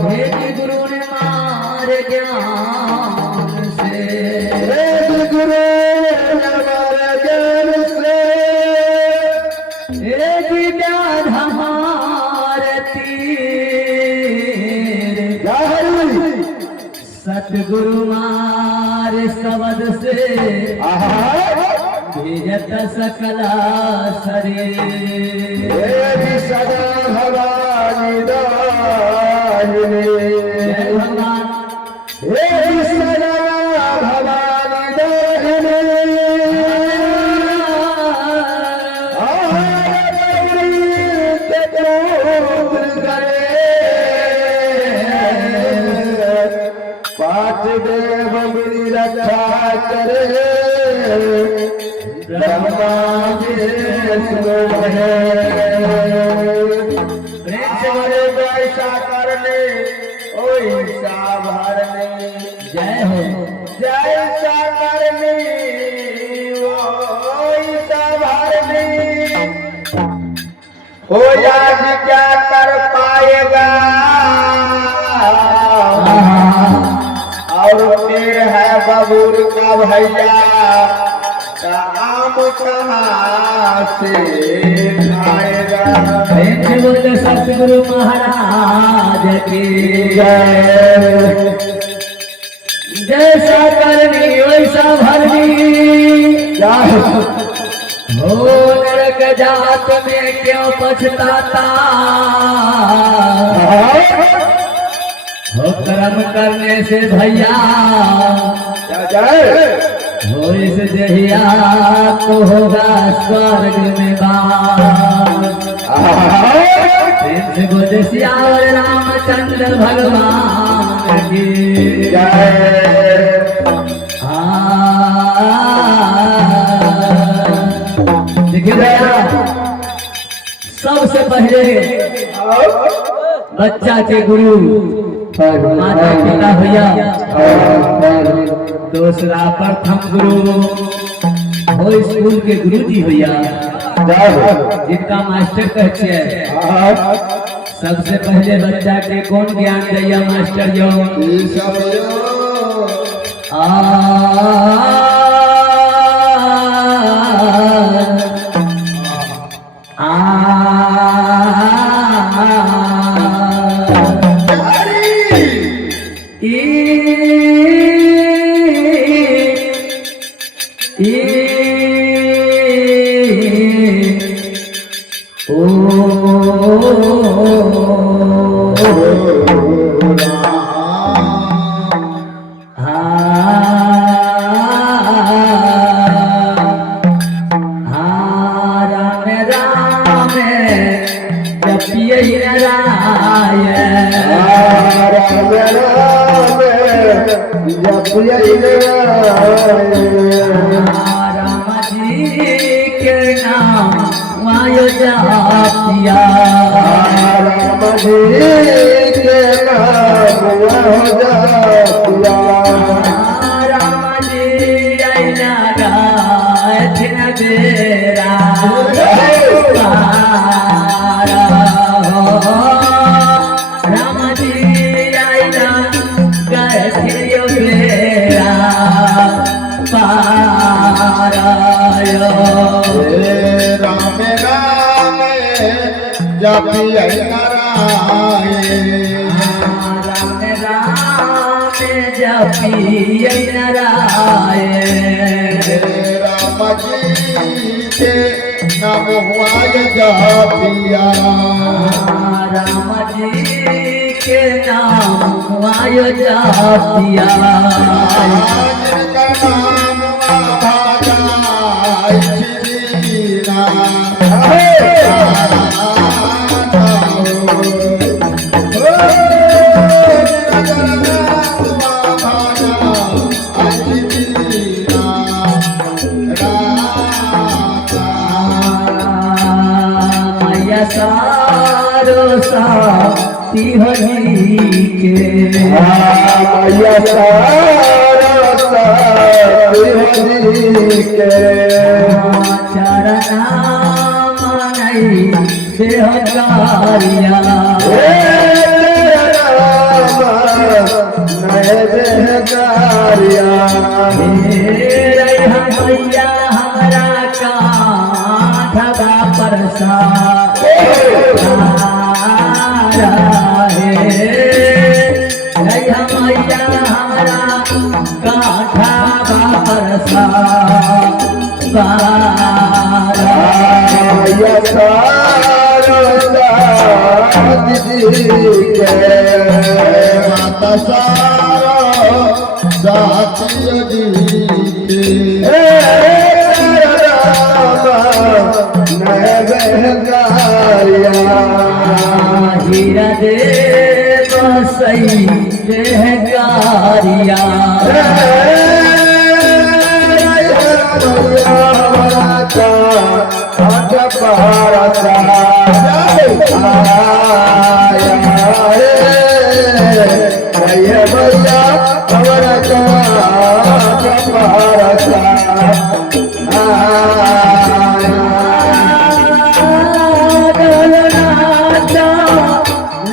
भेद गुरु ने मार ज्ञान से, वेद गुरु हमारे ज्ञान से, एक व्याध हमारे तीर, सतगुरु मार शब्द से भेजत सकला शरीर। सदा भवानी दाहिनी, जय भगवान हे सदा भवानी दाहिनी, पाठ देव मेरी रक्षा करे, ब्रह्मा प्रेम से बोले ऐसा करने ऐसा भरने, जय हो जैसा करने ऐसा भरने, हो आज क्या कर पाएगा, और पेड़ है बबूर का भैया, आम कहाँ से खाएगा। प्रेम से बोले सतगुरु महाराज की जय। जैसा करनी वैसा भरनी, हो नरक जात में क्यों पछताता, हो कर्म करने से भैया हो इस जहिया तो होगा स्वर्ग में बास। प्रेम से बोले सियावर रामचंद्र भगवान की जय। देखिए भैया, सबसे पहले बच्चा के गुरु माता पिता भैया, दूसरा प्रथम गुरु हो स्कूल के गुरु जी भैया, जिनका मास्टर कहते हैं। सबसे पहले बच्चा के कौन ज्ञान दैया मास्टर जो बरसा मैया हमारा काठा बरसा माता सारा हीरा दे बसई गारिया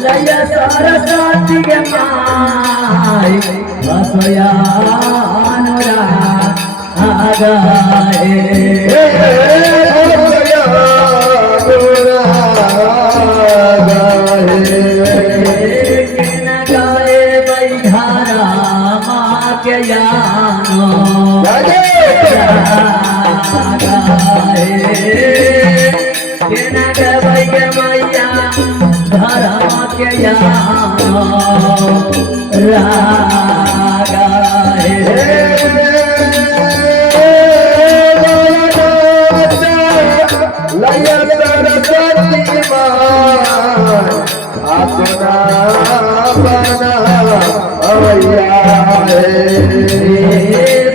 लय सरस्वती के माई बसया गाए बैधारा माँ के यानो मैया धरा के यानो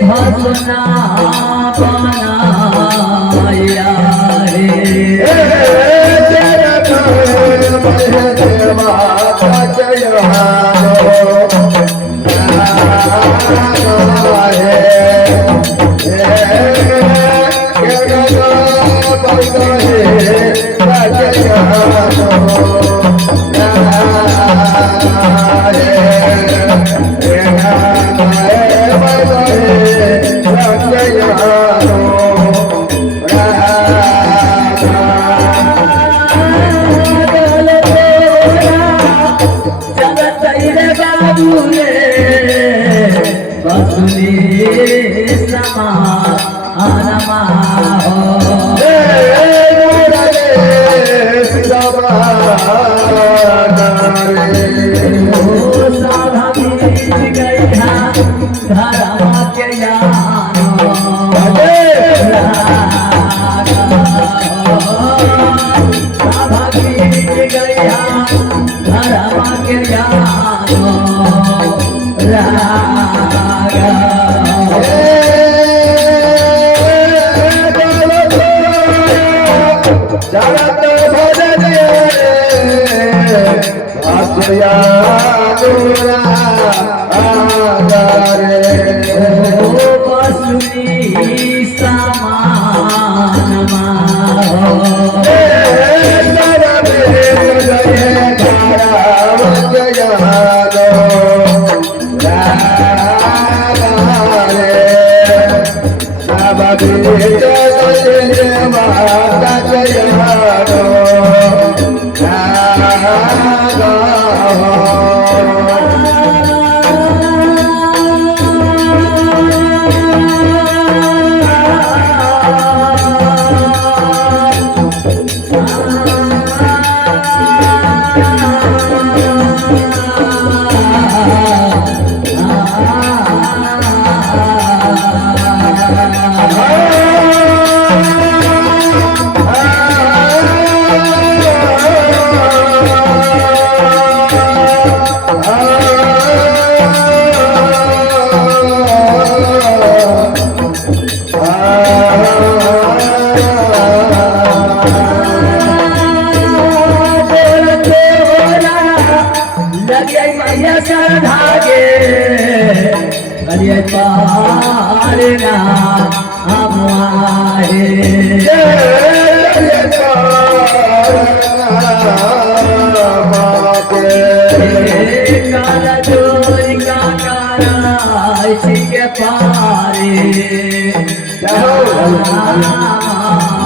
भसना बनाया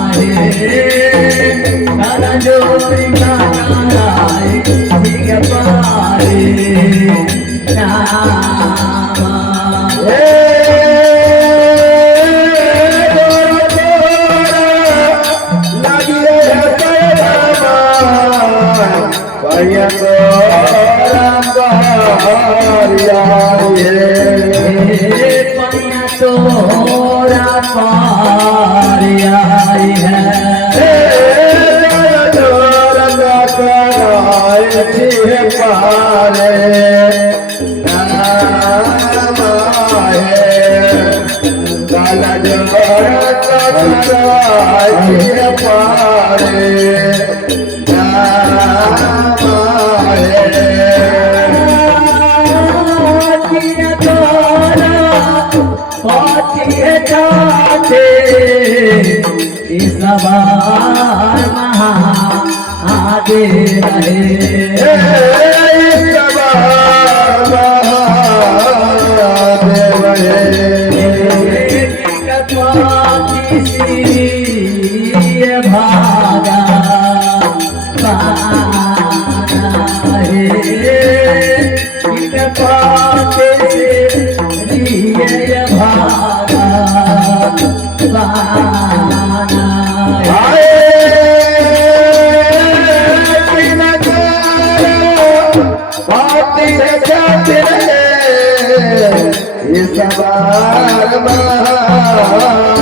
पारे तोरा पार आई है सवार महादेव भागा सवार महादेव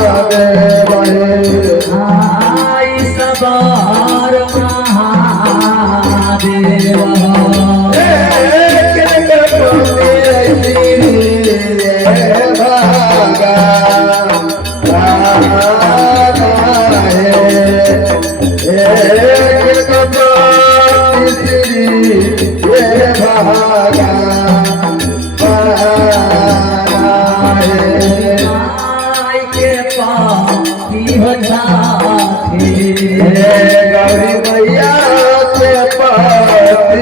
आई सवार महादेव गौरी मैया के पाती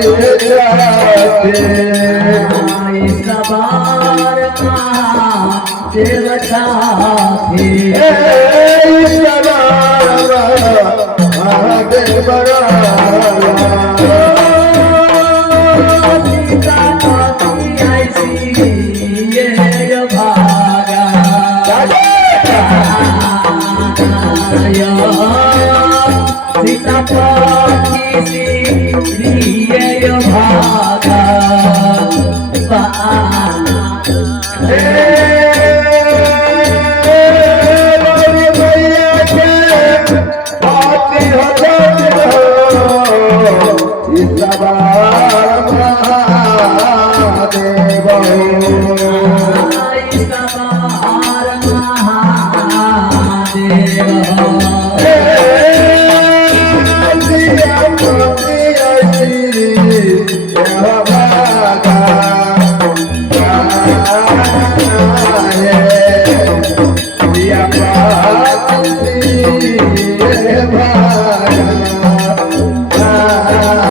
सवार महादेव साथी महादेव महादेव